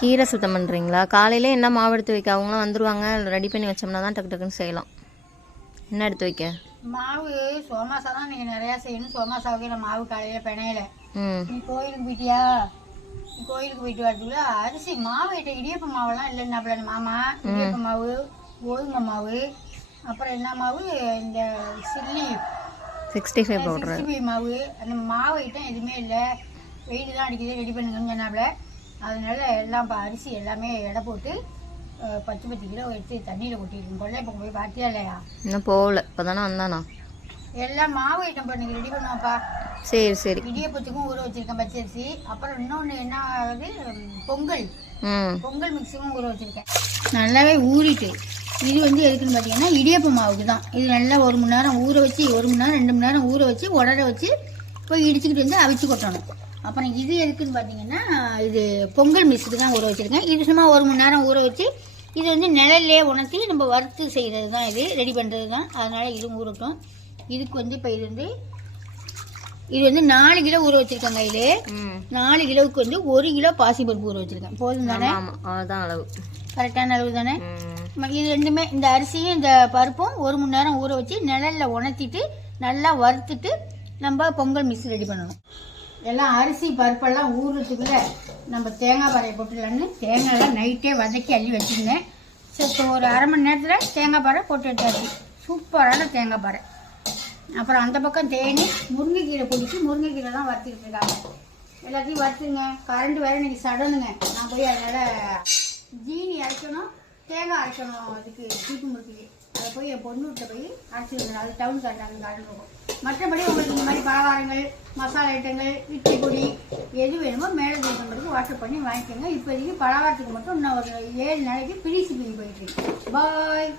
கீரை சுத்தம் பண்ணுறீங்களா காலையில என்ன மாவு எடுத்து வைக்க? அவங்களும் வந்துருவாங்க. ரெடி பண்ணி வச்சோம்னா தான் டக்கு டக்குன்னு செய்யலாம். என்ன எடுத்து வைக்க? மாவு சோமாசா தான் நீங்கள் நிறையா செய்யணும். சோமாசாவுக்கு நான் மாவு காலையில் பிணையல நீ கோயிலுக்கு போயிட்டியா? நீ கோயிலுக்கு போயிட்டு வரதுக்குள்ள அரிசி மாவு ஐட்டம் இடியப்ப மாவெல்லாம் இல்லைன்னாப்புல மாமா. இடியப்ப மாவு கோதுமை மாவு அப்புறம் என்ன மாவு? இந்த சில்லி. Sixty five powder. மாவு. அந்த மாவு ஐட்டம் எதுவுமே இல்லை. வெயில் தான் அடிக்குது. ரெடி பண்ணுங்கன்னு சொன்னாப்புல. அதனால எல்லாம் அரிசி எல்லாமே எடை போட்டு பத்து பத்து கிலோ எடுத்து தண்ணியில் கொட்டிருக்கோம் கொள்ளை இப்போ போய் பார்த்தியா இல்லையா? இன்னும் போகல. இப்போ தானே வந்தானா? எல்லாம் மாவு ஐட்டம் பண்ணுங்க ரெடி பண்ணுவாப்பா சரி சரி. இடியப்பத்துக்கும் ஊற வச்சிருக்கேன் பச்சரிசி. அப்புறம் இன்னொன்று என்ன ஆகுது? பொங்கல். பொங்கல் மிக்ஸுக்கும் ஊற வச்சிருக்கேன். நல்லாவே ஊறிட்டு இது வந்து எதுக்குன்னு பார்த்தீங்கன்னா இடியப்ப மாவுக்கு தான் இது நல்லா ஒரு மணி நேரம் ஊற வச்சு ஒரு மணி நேரம் ரெண்டு மணி நேரம் ஊற வச்சு உடற வச்சு போய் இடிச்சுக்கிட்டு வந்து அவிச்சு கொட்டணும். அப்புறம் இது எதுக்குன்னு பார்த்தீங்கன்னா இது பொங்கல் மிக்ஸுக்கு தான் ஊற வச்சுருக்கேன். இது சும்மா ஒரு மணி நேரம் ஊற வச்சு இது வந்து நிழல்லே உணர்த்தி நம்ம வறுத்து செய்கிறது தான் இது ரெடி பண்ணுறது தான் அதனால் இதுவும் ஊறட்டும். இதுக்கு வந்து இப்போ இது வந்து இது வந்து நாலு கிலோ ஊற வச்சிருக்கேன் கையிலே நாலு கிலோவுக்கு வந்து ஒரு கிலோ பாசிப்பருப்பு ஊற வச்சிருக்கேன். போதும் தானே? அதுதான் அளவு. கரெக்டான அளவு தானே? இது ரெண்டுமே இந்த அரிசியும் இந்த பருப்பும் ஒரு மணி நேரம் ஊற வச்சு நிழல்ல உணர்த்திட்டு நல்லா வறுத்துட்டு நம்ம பொங்கல் மிக்ஸ் ரெடி பண்ணணும். எல்லாம் அரிசி பருப்பெல்லாம் ஊறுறதுக்குள்ளே நம்ம தேங்காய் பாறையை போட்டுடலான்னு தேங்காயெல்லாம் நைட்டே வதக்கி அள்ளி வச்சுருந்தேன். சரி இப்போ ஒரு அரை மணி நேரத்தில் தேங்காய் பாறை போட்டு எடுத்தாச்சு. சூப்பரான தேங்காய் பாறை. அப்புறம் அந்த பக்கம் தேனி முருங்கைக்கீரை பிடிச்சி முருங்கைக்கீரை தான் வறுத்துக்கிட்டு இருக்காங்க. எல்லாத்தையும் வறுத்துங்க கரண்ட் வேறு இன்னைக்கு சடனுங்க நான் போய் அதனால் ஜீனி அரைக்கணும் தேங்காய் அரைக்கணும். அதுக்கு சீப்பு முறுக்குக்கு அதை போய் என் பொண்ணு வீட்டில் போய் அரைச்சிருந்தேன் அது டவுன் காட்டாங்க கார்டன் இருக்கும் மற்றபடி உங்களுக்கு இந்த மாதிரி பலகாரங்கள் மசாலா ஐட்டங்கள் இட்லி பொடி எது வேணுமோ மேலே பண்ணுறதுக்கு வாட்ஸ்அப் பண்ணி வாங்கிக்கோங்க. இப்போதைக்கு பலகாரத்துக்கு மட்டும் இன்னும் ஒரு ஏழு நாளைக்கு பிரிசி பிரிஞ்சு போயிட்டு பாய்